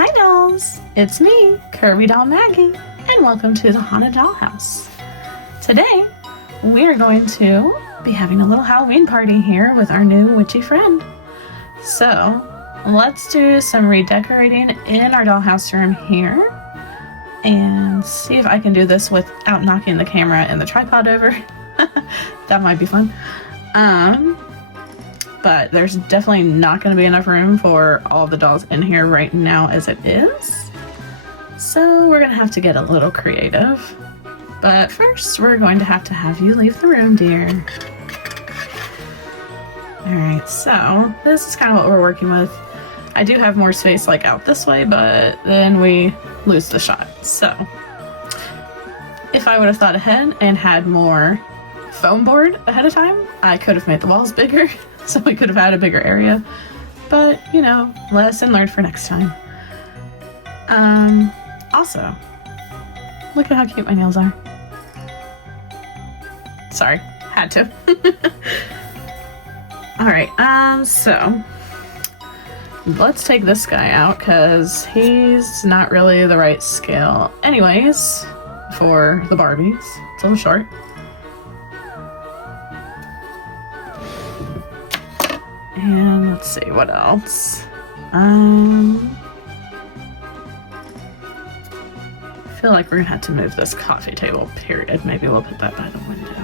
Hi dolls! It's me, Curvy Doll Maggie, and welcome to the Haunted Dollhouse. Today, we are going to be having a little Halloween party here with our new witchy friend. So, let's do some redecorating in our dollhouse room here, and see if I can do this without knocking the camera and the tripod over. That might be fun. But there's definitely not going to be enough room for all the dolls in here right now as it is. So we're going to have to get a little creative. But first, we're going to have you leave the room, dear. Alright, so this is kind of what we're working with. I do have more space like out this way, but then we lose the shot. So if I would have thought ahead and had more foam board ahead of time, I could have made the walls bigger. So we could have had a bigger area, but you know, lesson learned for next time. Also, look at how cute my nails are. Sorry, had to. Alright, so let's take this guy out because he's not really the right scale anyways for the Barbies. It's a little short. And let's see, what else? I feel like we're gonna have to move this coffee table, period. Maybe we'll put that by the window.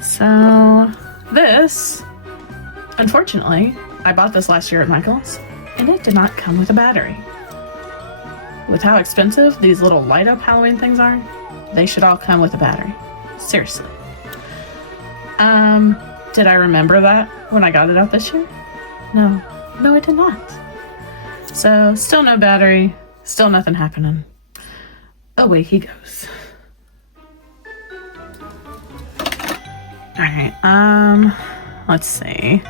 So, this, unfortunately, I bought this last year at Michael's, and it did not come with a battery. With how expensive these little light-up Halloween things are, they should all come with a battery. Seriously. Did I remember that when I got it out this year? No. No, it did not. So, still no battery, still nothing happening. Away he goes. Alright, let's see.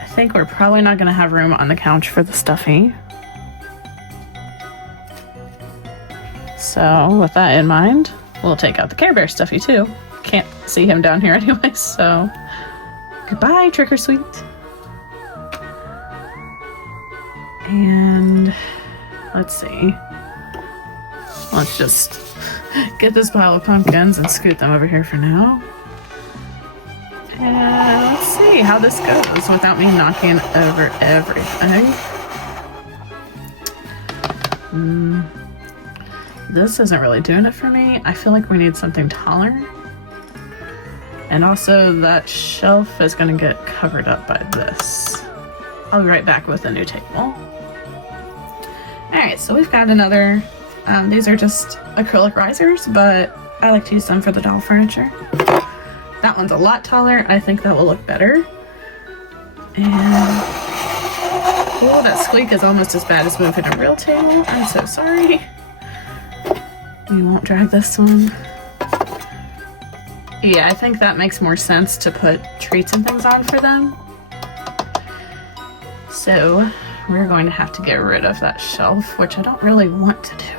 I think we're probably not gonna have room on the couch for the stuffy. So, with that in mind, we'll take out the Care Bear stuffy too. Can't see him down here anyway, so goodbye, Trick or Sweet. And let's see. Let's just get this pile of pumpkins and scoot them over here for now. And let's see how this goes without me knocking over everything. This isn't really doing it for me. I feel like we need something taller. And also that shelf is going to get covered up by this. I'll be right back with a new table. Alright, so we've got another, these are just acrylic risers, but I like to use them for the doll furniture. That one's a lot taller. I think that will look better. And, oh, that squeak is almost as bad as moving a real table. I'm so sorry. We won't drag this one. Yeah, I think that makes more sense to put treats and things on for them. So we're going to have to get rid of that shelf, which I don't really want to do.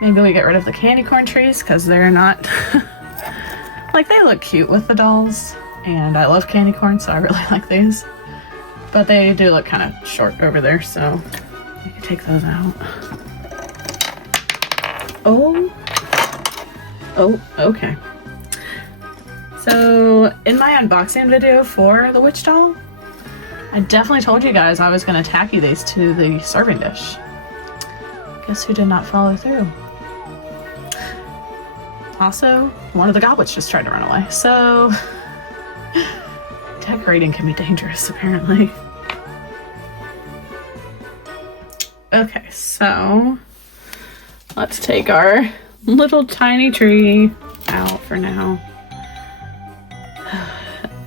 Maybe we get rid of the candy corn trees because they're not like, they look cute with the dolls, and I love candy corn, so I really like these. But they do look kind of short over there, so we can take those out. Oh, okay. So, in my unboxing video for the witch doll, I definitely told you guys I was going to tacky these to the serving dish. Guess who did not follow through? Also, one of the goblets just tried to run away, so decorating can be dangerous, apparently. Okay, so let's take our little tiny tree out for now.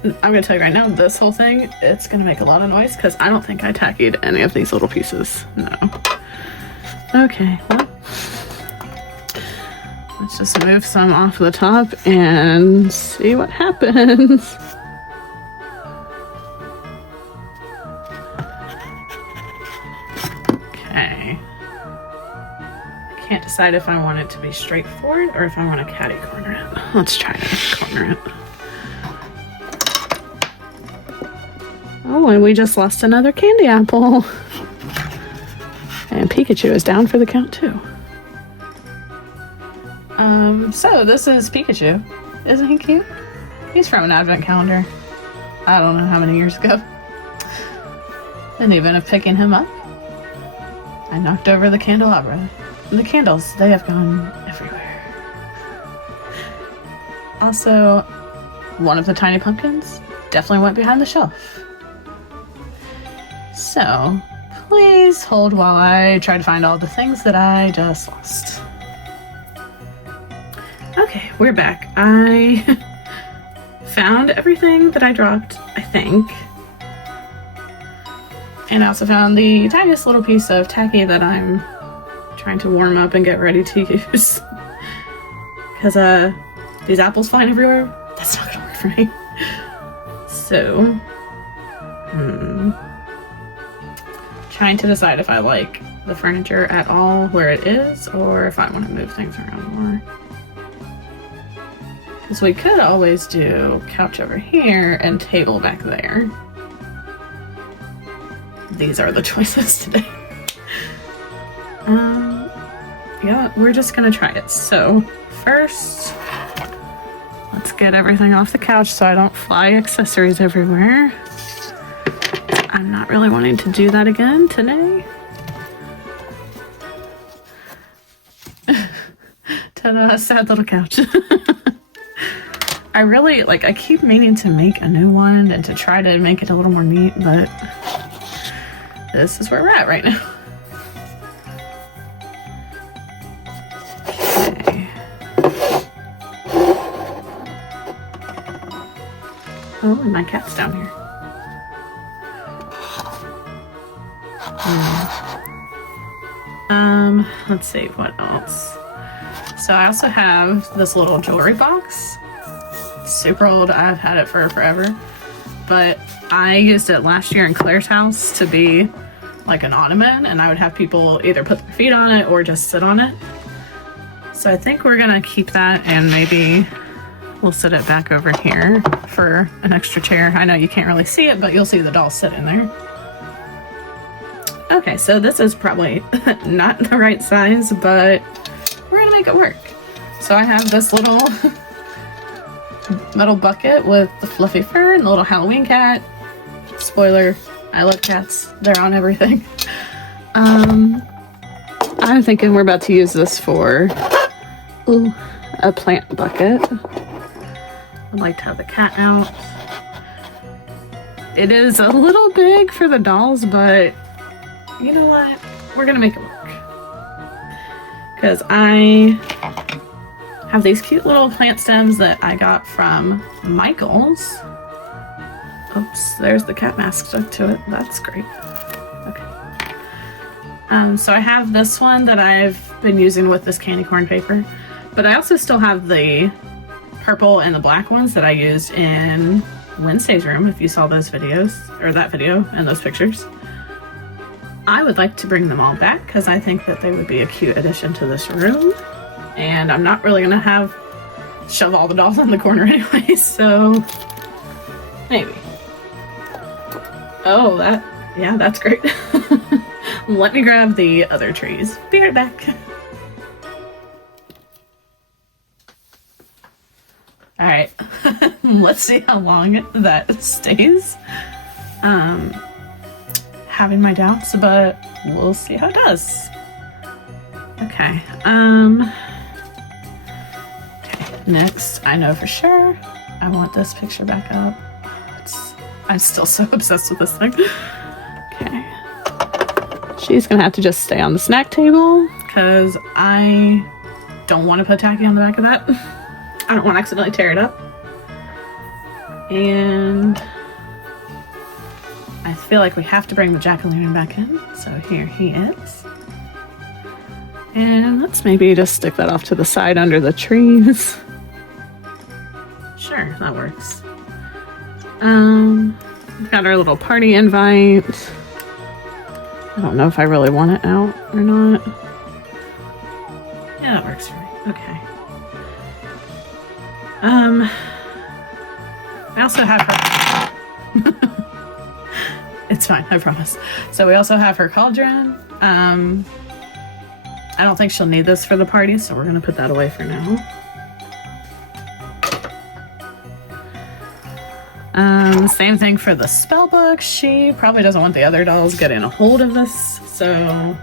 I'm gonna tell you right now, this whole thing, it's gonna make a lot of noise because I don't think I tackied any of these little pieces. No. Okay, well, let's just move some off the top and see what happens. Okay. Can't decide if I want it to be straightforward or if I want to catty corner it. Let's try to corner it. Oh, and we just lost another candy apple. And Pikachu is down for the count too. So this is Pikachu. Isn't he cute? He's from an advent calendar. I don't know how many years ago. And even of picking him up, I knocked over the candelabra. The candles, they have gone everywhere. Also, one of the tiny pumpkins definitely went behind the shelf. So, please hold while I try to find all the things that I just lost. Okay, we're back. I found everything that I dropped, I think. And I also found the tiniest little piece of tacky that I'm trying to warm up and get ready to use. Because these apples flying everywhere, that's not gonna work for me. So, trying to decide if I like the furniture at all where it is, or if I want to move things around more. Because we could always do couch over here and table back there. These are the choices today. Yeah, we're just gonna try it. So first, let's get everything off the couch so I don't fly accessories everywhere. I'm not really wanting to do that again today. Ta-da, sad little couch. I keep meaning to make a new one and to try to make it a little more neat, but this is where we're at right now. Okay. Oh, and my cat's down here. Let's see, what else? So I also have this little jewelry box. It's super old, I've had it for forever. But I used it last year in Claire's house to be like an ottoman, and I would have people either put their feet on it or just sit on it. So I think we're gonna keep that, and maybe we'll sit it back over here for an extra chair. I know you can't really see it, but you'll see the doll sit in there. Okay, so this is probably not the right size, but we're gonna make it work. So I have this little metal bucket with the fluffy fur and the little Halloween cat. Spoiler, I love cats. They're on everything. I'm thinking we're about to use this for a plant bucket. I'd like to have the cat out. It is a little big for the dolls, but you know what? We're gonna make it work. Because I have these cute little plant stems that I got from Michael's. Oops, there's the cat mask stuck to it. That's great. Okay. So I have this one that I've been using with this candy corn paper, but I also still have the purple and the black ones that I used in Wednesday's room, if you saw those videos, or that video and those pictures. I would like to bring them all back because I think that they would be a cute addition to this room. And I'm not really gonna shove all the dolls in the corner anyway, so maybe. Oh, yeah, that's great. Let me grab the other trees. Be right back. All right, let's see how long that stays. Having my doubts, but we'll see how it does. Okay, next, I know for sure I want this picture back up. I'm still so obsessed with this thing. Okay. She's gonna have to just stay on the snack table because I don't want to put tacky on the back of that. I don't want to accidentally tear it up. And I feel like we have to bring the jack-o'-lantern back in. So here he is. And let's maybe just stick that off to the side under the trees. Sure, that works. We've got our little party invite. I don't know if I really want it out or not. Yeah, that works for me. Okay. I also have her. It's fine, I promise. So we also have her cauldron. I don't think she'll need this for the party, so we're gonna put that away for now. Same thing for the spell book. She probably doesn't want the other dolls getting a hold of this, so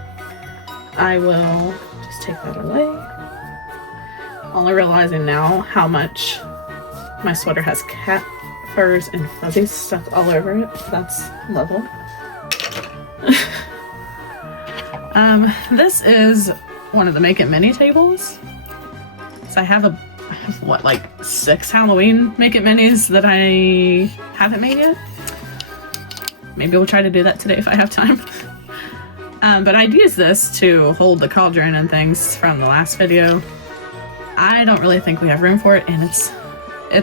I will just take that away. Only realizing now how much my sweater has cat furs and fuzzies stuck all over it. That's lovely. This is one of the Make It Mini tables. So I have what, like 6 Halloween Make It Minis that I haven't made yet. Maybe we'll try to do that today if I have time. But I'd use this to hold the cauldron and things from the last video. I don't really think we have room for it, and it's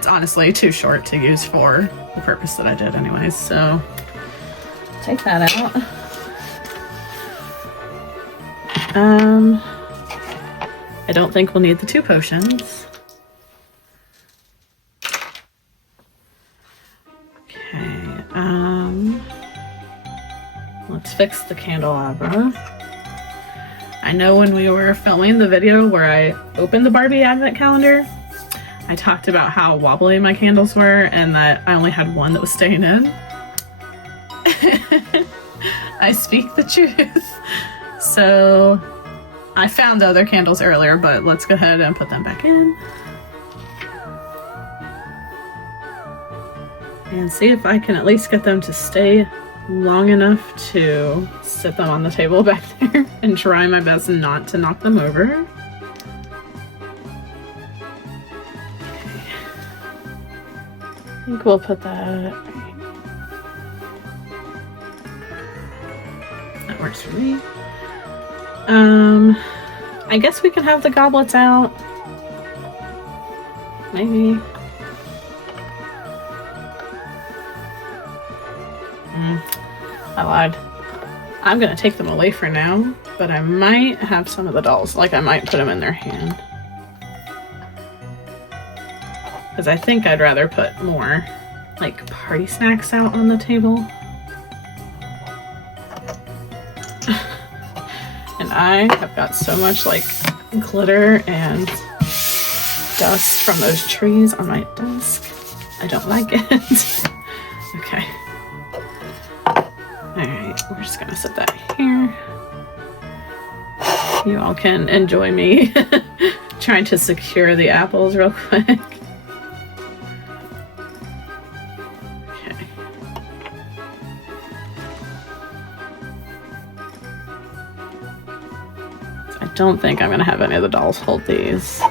honestly too short to use for the purpose that I did anyways, so take that out. I don't think we'll need the 2 potions. Okay, let's fix the candelabra. I know when we were filming the video where I opened the Barbie advent calendar, I talked about how wobbly my candles were and that I only had one that was staying in. I speak the truth. So I found the other candles earlier, but let's go ahead and put them back in. And see if I can at least get them to stay long enough to sit them on the table back there and try my best not to knock them over. Okay. I think we'll put that. That works for me. I guess we can have the goblets out. Maybe. I lied. I'm gonna take them away for now, but I might have some of the dolls. Like, I might put them in their hand. Because I think I'd rather put more, like, party snacks out on the table. And I have got so much, like, glitter and dust from those trees on my desk. I don't like it. Okay. Alright, we're just gonna set that here. You all can enjoy me trying to secure the apples real quick. Okay. So I don't think I'm gonna have any of the dolls hold these.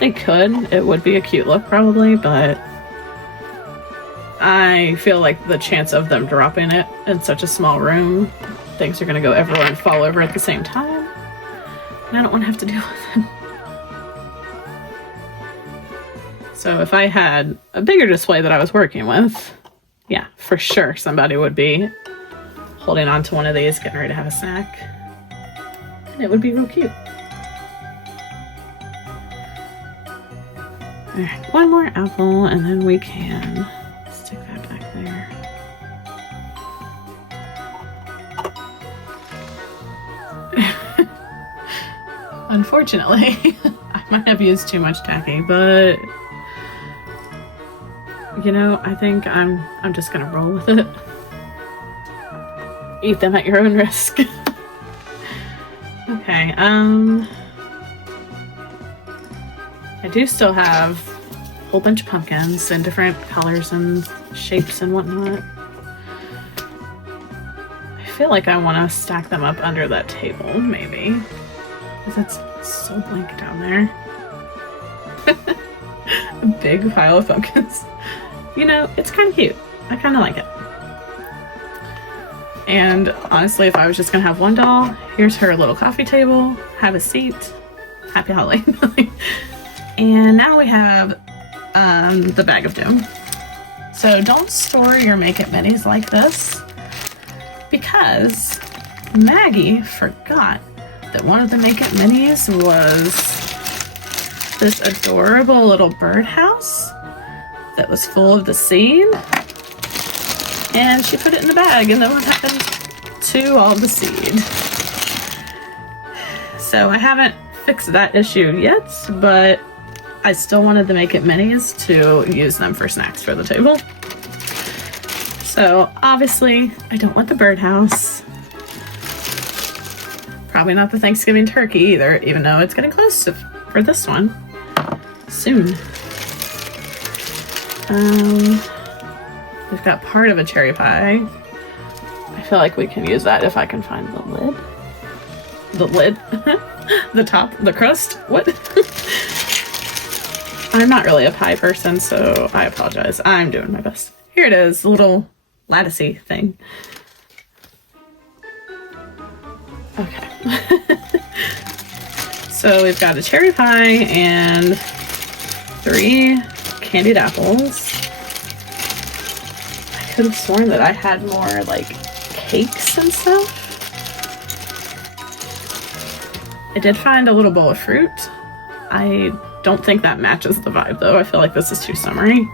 They could. It would be a cute look probably, but I feel like the chance of them dropping it in such a small room, things are gonna go everywhere and fall over at the same time. And I don't want to have to deal with it. So if I had a bigger display that I was working with, yeah, for sure somebody would be holding on to one of these, getting ready to have a snack. And it would be real cute. Alright, one more apple and then we can stick that back there. Unfortunately, I might have used too much tacky, but you know, I think I'm just gonna roll with it. Eat them at your own risk. Okay, I do still have a whole bunch of pumpkins in different colors and shapes and whatnot. I feel like I want to stack them up under that table, maybe. Because it's so blank down there. A big pile of pumpkins. You know, it's kind of cute. I kind of like it. And honestly, if I was just going to have one doll, here's her little coffee table. Have a seat. Happy Halloween. And now we have the Bag of Doom. So don't store your Make It Minis like this, because Maggie forgot that one of the Make It Minis was this adorable little birdhouse that was full of the seed. and she put it in the bag, and then what happened to all the seed? So I haven't fixed that issue yet, but I still wanted to make it minis to use them for snacks for the table. So obviously I don't want the birdhouse. Probably not the Thanksgiving turkey either, even though it's getting close for this one soon. We've got part of a cherry pie. I feel like we can use that if I can find the lid. The lid? The top? The crust? What? I'm not really a pie person, so I apologize. I'm doing my best. Here it is, the little latticey thing. Okay. So we've got a cherry pie and 3 candied apples. I could have sworn that I had more like cakes and stuff. I did find a little bowl of fruit. I don't think that matches the vibe though. I feel like this is too summery.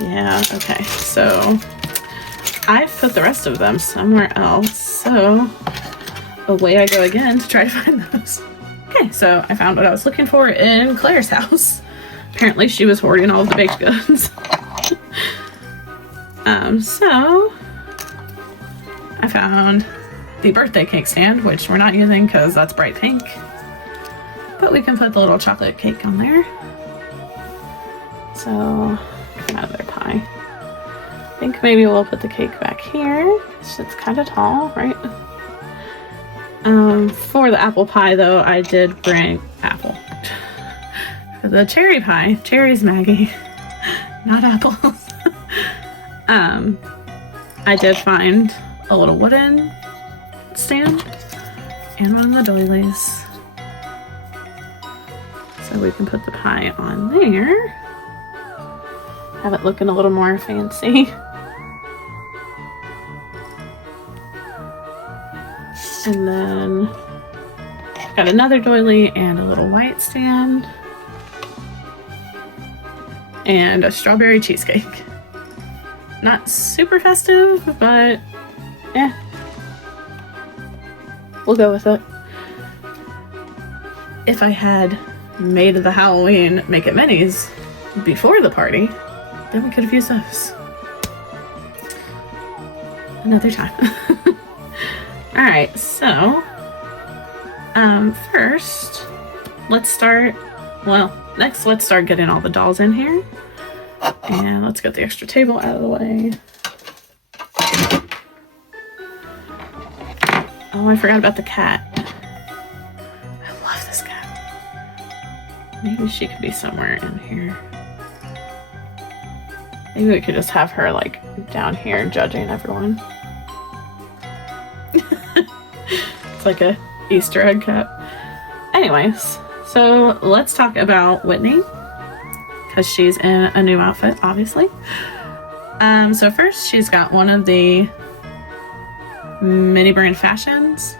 Yeah, okay, so I've put the rest of them somewhere else, so away I go again to try to find those. Okay, so I found what I was looking for in Claire's house. Apparently she was hoarding all of the baked goods. So I found the birthday cake stand, which we're not using because that's bright pink. But we can put the little chocolate cake on there. So, come out of their pie. I think maybe we'll put the cake back here. It's kind of tall, right? For the apple pie though, I did bring apple. For the cherry pie, cherries, Maggie, not apples. I did find a little wooden stand and one of the doilies. So we can put the pie on there. Have it looking a little more fancy. And then got another doily and a little white stand. And a strawberry cheesecake. Not super festive, but yeah. We'll go with it. If I had made the Halloween Make It Minis before the party, then we could have used those. Another time. Alright, so first let's start, next let's start getting all the dolls in here. And let's get the extra table out of the way. Oh, I forgot about the cat. I love this cat. Maybe she could be somewhere in here. Maybe we could just have her like down here judging everyone. It's like a Easter egg cat. Anyways, so let's talk about Whitney, because she's in a new outfit, obviously. So first she's got one of the mini brand fashions,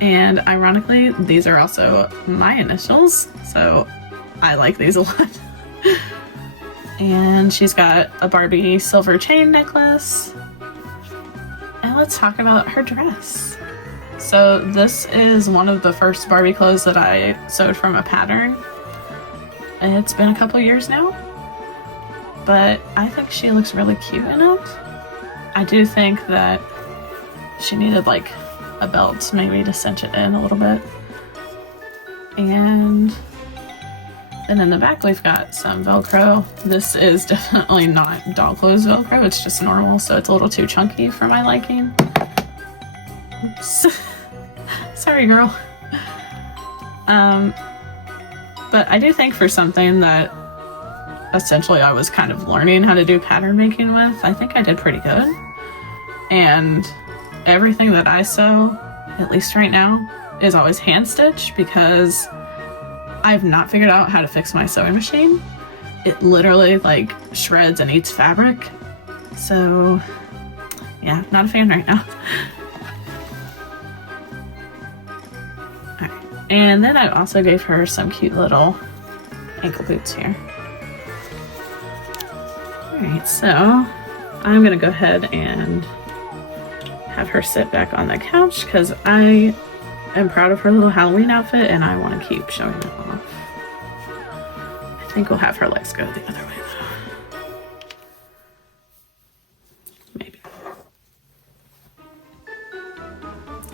and ironically these are also my initials, so I like these a lot. And she's got a Barbie silver chain necklace. And let's talk about her dress. So this is one of the first Barbie clothes that I sewed from a pattern. It's been a couple years now, but I think she looks really cute in it. I do think that she needed like a belt maybe to cinch it in a little bit. And then in the back we've got some Velcro. This is definitely not doll clothes Velcro, it's just normal, so it's a little too chunky for my liking. Oops. Sorry, girl. But I do think for something that essentially I was kind of learning how to do pattern making with, I think I did pretty good. And everything that I sew, at least right now, is always hand stitch because I've not figured out how to fix my sewing machine. It literally like shreds and eats fabric. So yeah, not a fan right now. Alright. And then I also gave her some cute little ankle boots here. Alright, so I'm gonna go ahead and have her sit back on the couch because I am proud of her little Halloween outfit and I want to keep showing it off. I think we'll have her legs go the other way though. Maybe.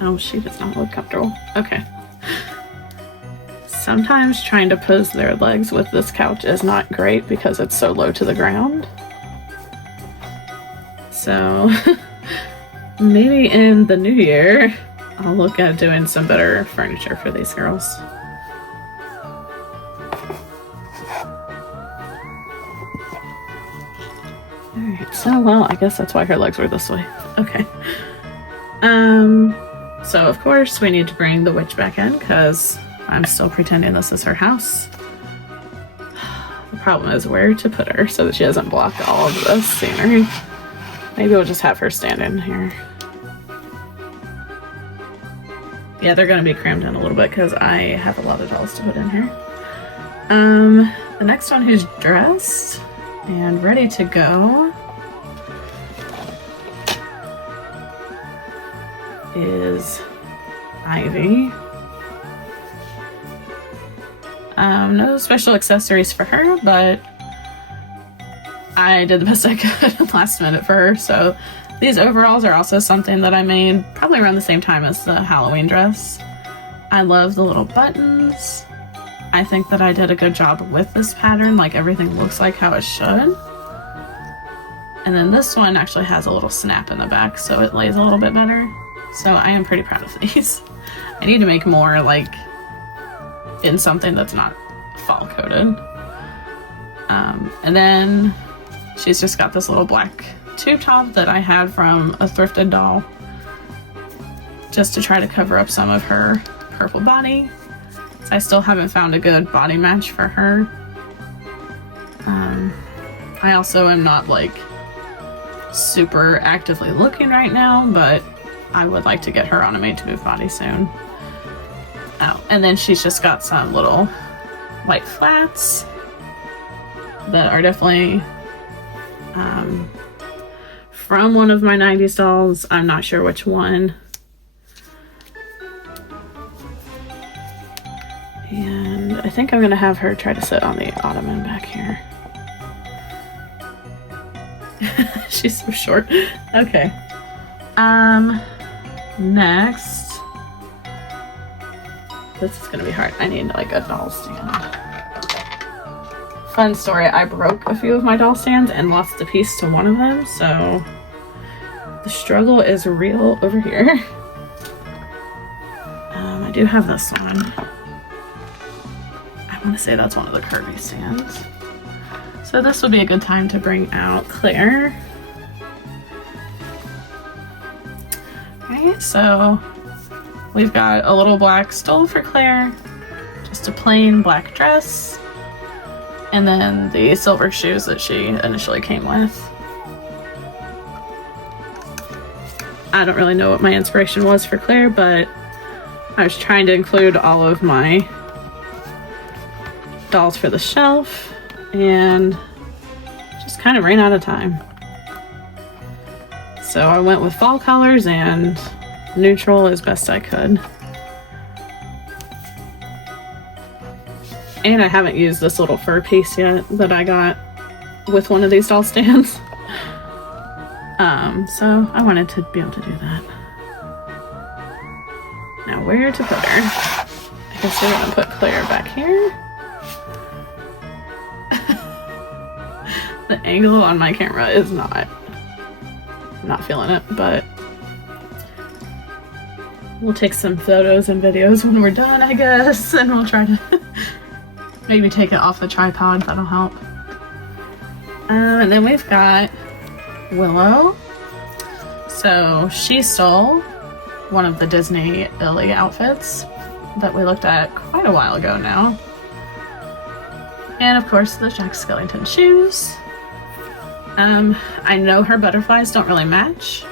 Oh, she does not look comfortable. Okay. Sometimes trying to pose their legs with this couch is not great because it's so low to the ground. So maybe in the new year, I'll look at doing some better furniture for these girls. Alright, so well, I guess that's why her legs were this way. Okay. So of course we need to bring the witch back in because I'm still pretending this is her house. The problem is where to put her so that she doesn't block all of this scenery. Maybe we'll just have her stand in here. Yeah, they're gonna be crammed in a little bit because I have a lot of dolls to put in here. The next one who's dressed and ready to go is Ivy. No special accessories for her, but I did the best I could last minute for her. So these overalls are also something that I made probably around the same time as the Halloween dress. I love the little buttons. I think that I did a good job with this pattern, like everything looks like how it should. And then this one actually has a little snap in the back, so it lays a little bit better. So I am pretty proud of these. I need to make more like in something that's not fall coated. And then she's just got this little black tube top that I had from a thrifted doll just to try to cover up some of her purple body. I still haven't found a good body match for her. I also am not like super actively looking right now, but I would like to get her on a made to move body soon. Oh, and then she's just got some little white flats that are definitely from one of my 90s dolls. I'm not sure which one. And I think I'm gonna have her try to sit on the ottoman back here. She's so short. Okay. Next. This is gonna be hard. I need like a doll stand. Fun story, I broke a few of my doll stands and lost a piece to one of them, so the struggle is real over here. I do have this one. I want to say that's one of the curvy stands. So this would be a good time to bring out Claire. Alright, so we've got a little black stole for Claire, just a plain black dress, and then the silver shoes that she initially came with. I don't really know what my inspiration was for Claire, but I was trying to include all of my dolls for the shelf and just kind of ran out of time. So I went with fall colors and neutral as best I could. And I haven't used this little fur piece yet that I got with one of these doll stands. So I wanted to be able to do that. Now where to put her? I guess we're gonna put Claire back here. The angle on my camera is I'm not feeling it, but we'll take some photos and videos when we're done, I guess, and we'll try to maybe take it off the tripod. That'll help. And then we've got Willow. So she stole one of the Disney Billy outfits that we looked at quite a while ago now. And of course the Jack Skellington shoes. I know her butterflies don't really match,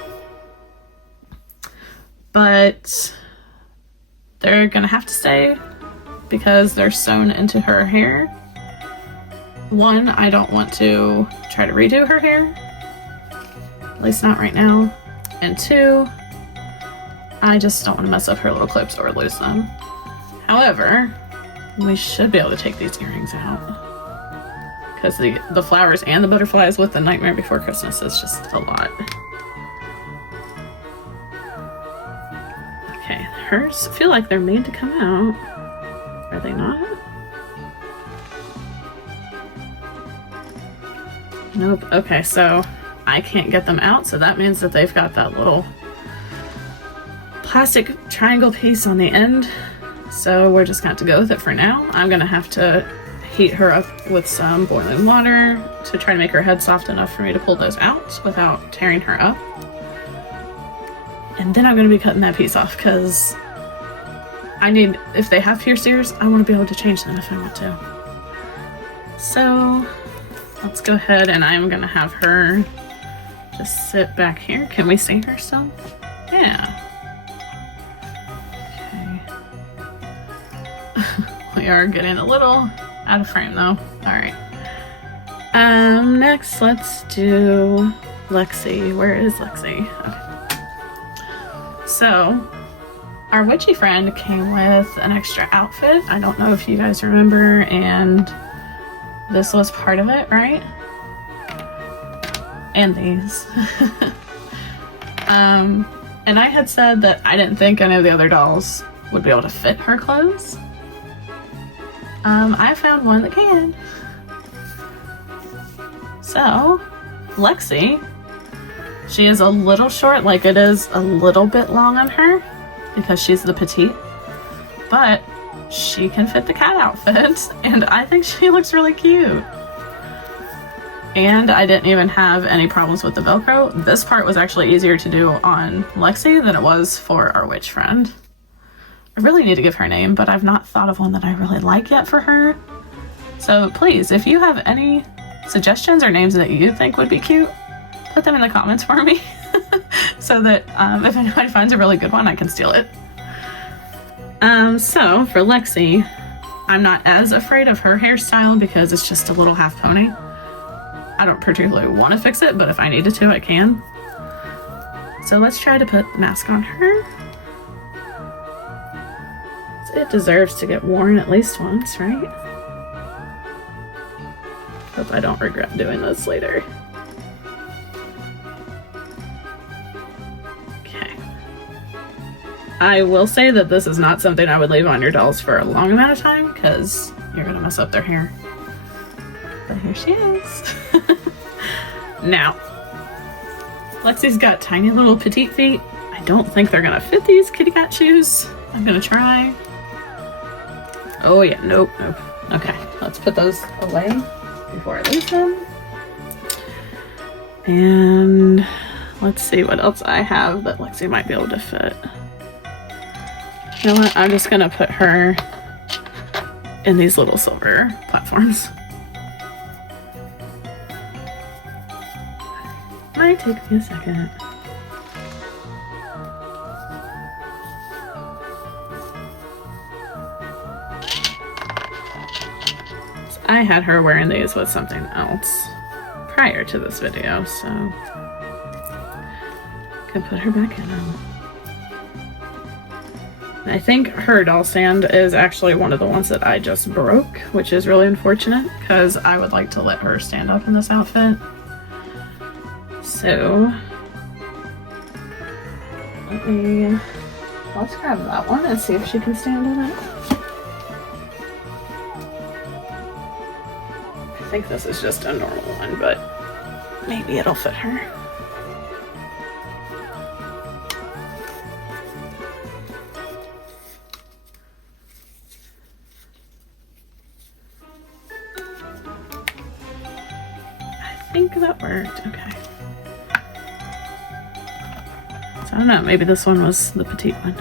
but they're gonna have to stay because they're sewn into her hair. one, I don't want to try to redo her hair. At least not right now. And two, I just don't want to mess up her little clips or lose them. However, we should be able to take these earrings out. Because the flowers and the butterflies with the Nightmare Before Christmas is just a lot. Okay, hers feel like they're made to come out. Are they not? Nope. Okay, so I can't get them out, so that means that they've got that little plastic triangle piece on the end. So we're just going to have to go with it for now. I'm going to have to heat her up with some boiling water to try to make her head soft enough for me to pull those out without tearing her up. And then I'm going to be cutting that piece off because I need, if they have pierced ears, I want to be able to change them if I want to. So let's go ahead, and I'm going to have her just sit back here. Can we see her still? Yeah. Okay. We are getting a little out of frame though. Alright. Next let's do Lexi. Where is Lexi? Okay. So, our witchy friend came with an extra outfit. I don't know if you guys remember, and this was part of it, right? And these. And I had said that I didn't think any of the other dolls would be able to fit her clothes. I found one that can. So, Lexi, she is a little short, like it is a little bit long on her because she's the petite, but she can fit the cat outfit, and I think she looks really cute. And I didn't even have any problems with the Velcro. This part was actually easier to do on Lexi than it was for our witch friend. I really need to give her a name, but I've not thought of one that I really like yet for her. So please, if you have any suggestions or names that you think would be cute, put them in the comments for me so that if anybody finds a really good one, I can steal it. So for Lexi, I'm not as afraid of her hairstyle because it's just a little half pony. I don't particularly want to fix it, but if I needed to, I can. So let's try to put mask on her. It deserves to get worn at least once, right? Hope I don't regret doing this later. Okay. I will say that this is not something I would leave on your dolls for a long amount of time because you're gonna mess up their hair. But here she is. Now, Lexi's got tiny little petite feet. I don't think they're gonna fit these kitty cat shoes. I'm gonna try. Oh yeah, nope. Okay, let's put those away before I lose them. And let's see what else I have that Lexi might be able to fit. You know what, I'm just gonna put her in these little silver platforms. Might take me a second. I had her wearing these with something else prior to this video, so I can put her back in them. I think her doll stand is actually one of the ones that I just broke, which is really unfortunate because I would like to let her stand up in this outfit. So let's grab that one and see if she can stand in it. I think this is just a normal one, but maybe it'll fit her. I think that worked. Okay. So I don't know, maybe this one was the petite one.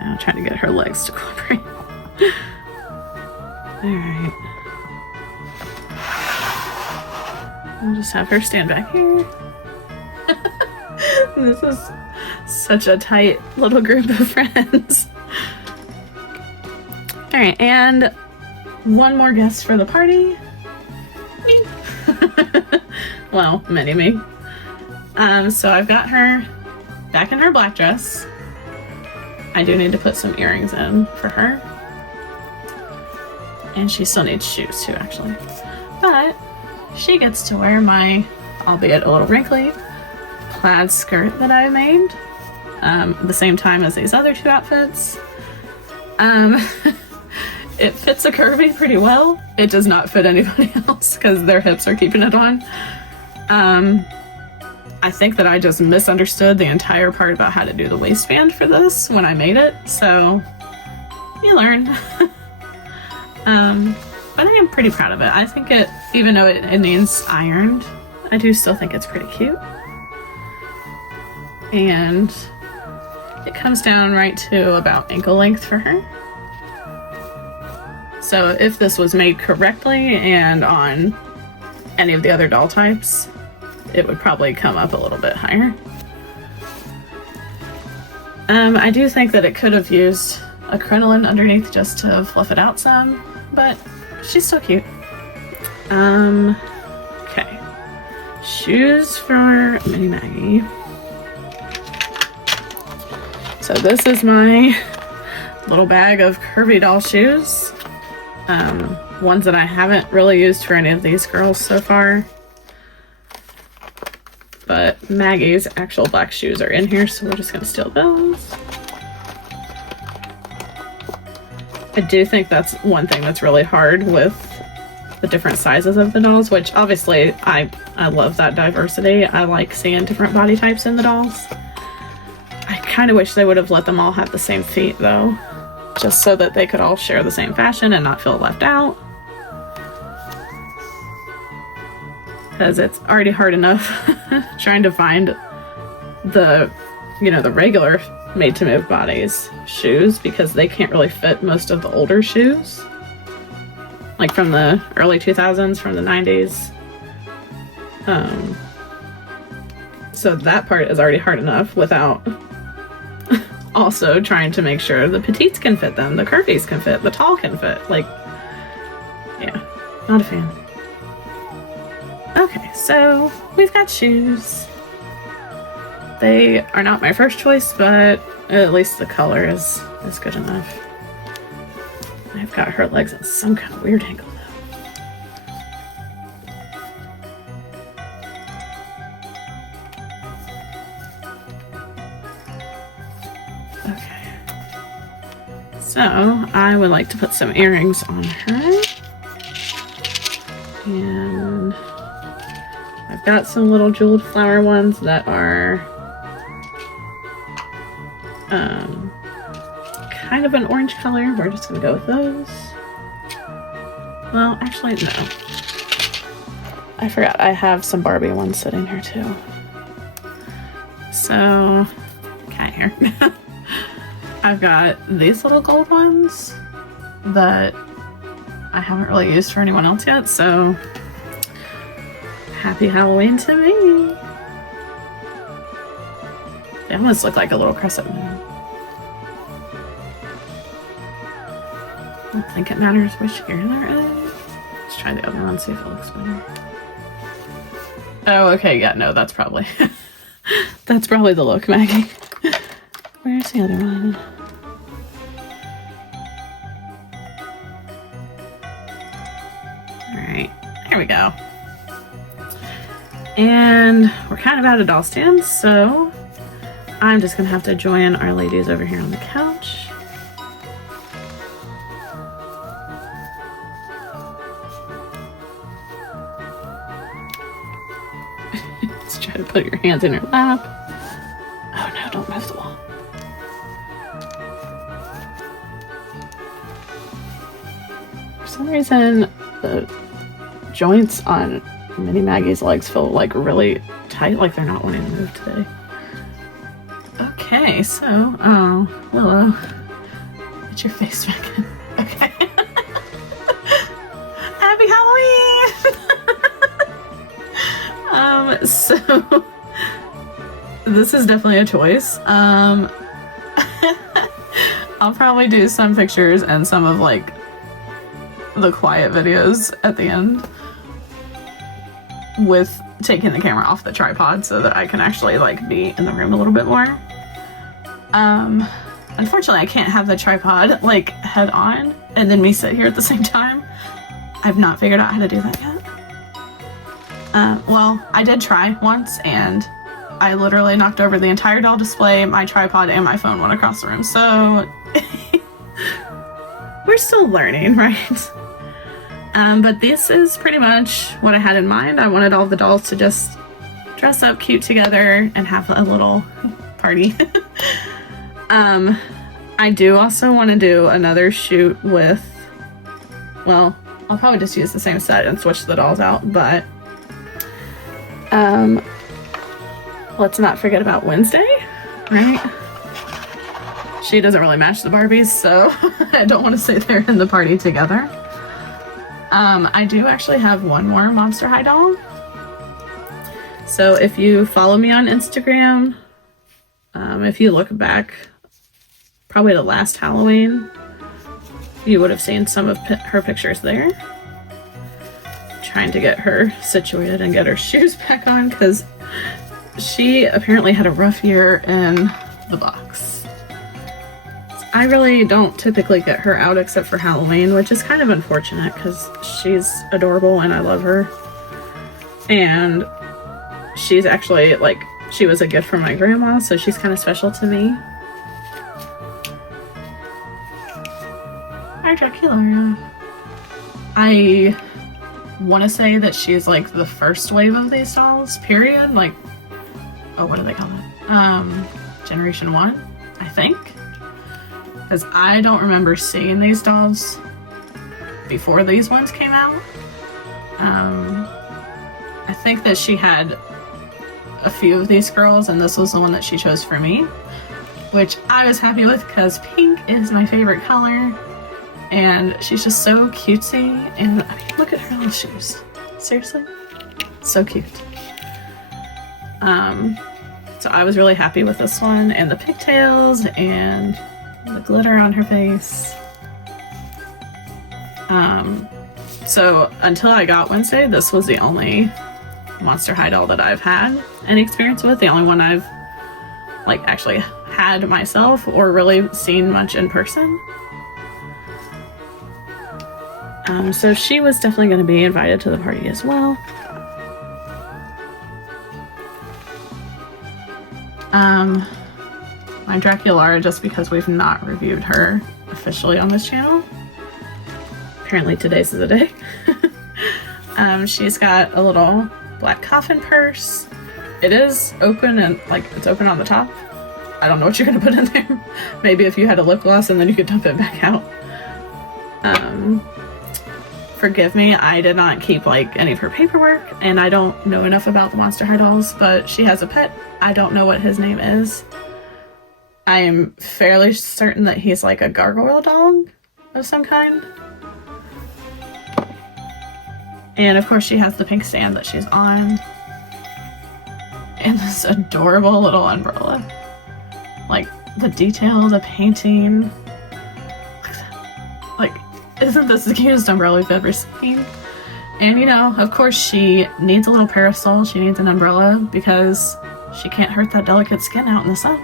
I'm trying to get her legs to cooperate. Alright. I'll just have her stand back here. This is such a tight little group of friends. All right, and one more guest for the party. Me. Well, mini me. So I've got her back in her black dress. I do need to put some earrings in for her. And she still needs shoes too, actually. But she gets to wear my, albeit a little wrinkly, plaid skirt that I made at the same time as these other two outfits. It fits a curvy pretty well. It does not fit anybody else because their hips are keeping it on. I think that I just misunderstood the entire part about how to do the waistband for this when I made it, so you learn. But I am pretty proud of it. I think it, even though it needs ironed, I do still think it's pretty cute. And it comes down right to about ankle length for her. So if this was made correctly and on any of the other doll types, it would probably come up a little bit higher. I do think that it could have used a crinoline underneath just to fluff it out some, but she's still cute. Okay. Shoes for Mini Maggie. So this is my little bag of curvy doll shoes. Ones that I haven't really used for any of these girls so far. But Maggie's actual black shoes are in here, so we're just gonna steal those. I do think that's one thing that's really hard with the different sizes of the dolls, which obviously I love that diversity. I like seeing different body types in the dolls. I kind of wish they would have let them all have the same feet though, just so that they could all share the same fashion and not feel left out. Because it's already hard enough trying to find the, the regular made-to-move bodies shoes, because they can't really fit most of the older shoes. Like from the early 2000s, from the 90s. So that part is already hard enough without also trying to make sure the petites can fit them, the curvies can fit, the tall can fit. Like, yeah, not a fan. Okay, so we've got shoes. They are not my first choice, but at least the color is good enough. I've got her legs at some kind of weird angle though. Okay. So I would like to put some earrings on her. And I've got some little jeweled flower ones that are kind of an orange color. We're just gonna go with those. Well, actually, no. I forgot I have some Barbie ones sitting here too. So, cat here. I've got these little gold ones that I haven't really used for anyone else yet, so happy Halloween to me. They almost look like a little crescent moon. I don't think it matters which ear they're in. Let's try the other one, see if it looks better. Oh, okay, yeah, no, that's probably that's probably the look, Maggie. Where's the other one? Alright, there we go. And we're kind of out of doll stands, so I'm just gonna have to join our ladies over here on the couch. Let's try to put your hands in her lap. Oh no, don't move the wall. For some reason, the joints on Mini Maggie's legs feel like really tight, like they're not wanting to move today. Okay, so, oh, Willow, get your face back in. Okay. Happy Halloween! So, this is definitely a choice. I'll probably do some pictures and some of like the quiet videos at the end with taking the camera off the tripod so that I can actually like be in the room a little bit more. Unfortunately I can't have the tripod like head on and then me sit here at the same time. I've not figured out how to do that yet. Well, I did try once and I literally knocked over the entire doll display, my tripod, and my phone went across the room, so we're still learning, right? But this is pretty much what I had in mind. I wanted all the dolls to just dress up cute together and have a little party. I do also want to do another shoot with, well, I'll probably just use the same set and switch the dolls out, but let's not forget about Wednesday, right? She doesn't really match the Barbies, so I don't want to sit there in the party together. I do actually have one more Monster High doll. So if you follow me on Instagram, if you look back, probably the last Halloween, you would have seen some of her pictures there. Trying to get her situated and get her shoes back on because she apparently had a rough year in the box. I really don't typically get her out except for Halloween, which is kind of unfortunate because she's adorable and I love her. And she's actually, like, she was a gift from my grandma, so she's kind of special to me. Hi, Dracula. I want to say that she's like the first wave of these dolls, period. Like, oh, what do they call it? Generation 1, I think. Because I don't remember seeing these dolls before these ones came out. I think that she had a few of these girls and this was the one that she chose for me, which I was happy with because pink is my favorite color and she's just so cutesy. And I mean, look at her little shoes. Seriously, so cute. So I was really happy with this one and the pigtails and the glitter on her face. So until I got Wednesday, this was the only Monster High doll that I've had any experience with. The only one I've like actually had myself or really seen much in person. So she was definitely going to be invited to the party as well. My Dracula, just because we've not reviewed her officially on this channel. Apparently today's the day. She's got a little black coffin purse. It is open and like it's open on the top. I don't know what you're gonna put in there. Maybe if you had a lip gloss and then you could dump it back out. Forgive me, I did not keep like any of her paperwork and I don't know enough about the Monster High dolls, but she has a pet. I don't know what his name is. I am fairly certain that he's like a gargoyle dog of some kind. And of course she has the pink stand that she's on. And this adorable little umbrella. Like the detail, the painting. Look at that. Like, isn't this the cutest umbrella we've ever seen? And you know, of course she needs a little parasol. She needs an umbrella because she can't hurt that delicate skin out in the sun.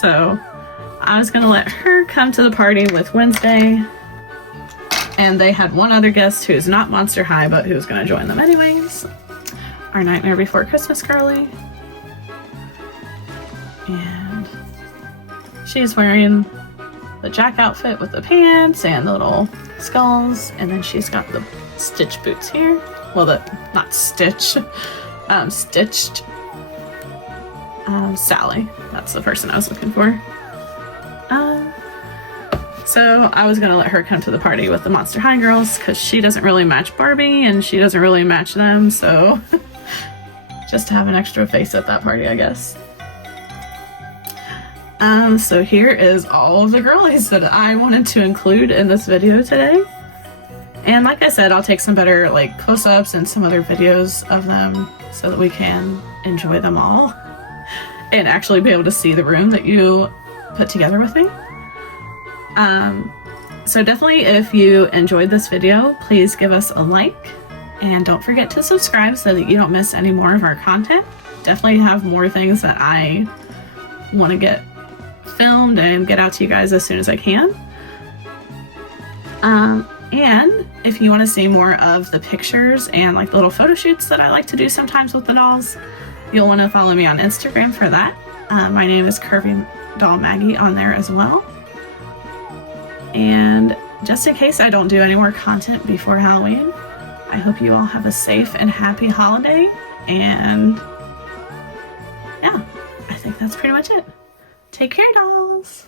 So I was gonna let her come to the party with Wednesday. And they had one other guest who's not Monster High, but who's gonna join them anyways. Our Nightmare Before Christmas girly. And she's wearing the Jack outfit with the pants and the little skulls. And then she's got the Stitch boots here. Well, not Stitch, Stitched. Sally, that's the person I was looking for. So I was gonna let her come to the party with the Monster High girls because she doesn't really match Barbie and she doesn't really match them, so just to have an extra face at that party, I guess. So here is all of the girlies that I wanted to include in this video today. And like I said, I'll take some better like close-ups and some other videos of them so that we can enjoy them all and actually be able to see the room that you put together with me. So definitely, if you enjoyed this video, please give us a like and don't forget to subscribe so that you don't miss any more of our content. Definitely have more things that I want to get filmed and get out to you guys as soon as I can. And if you want to see more of the pictures and like little photo shoots that I like to do sometimes with the dolls, you'll want to follow me on Instagram for that. My name is Curvy Doll Maggie on there as well. And just in case I don't do any more content before Halloween, I hope you all have a safe and happy holiday. And yeah, I think that's pretty much it. Take care, dolls.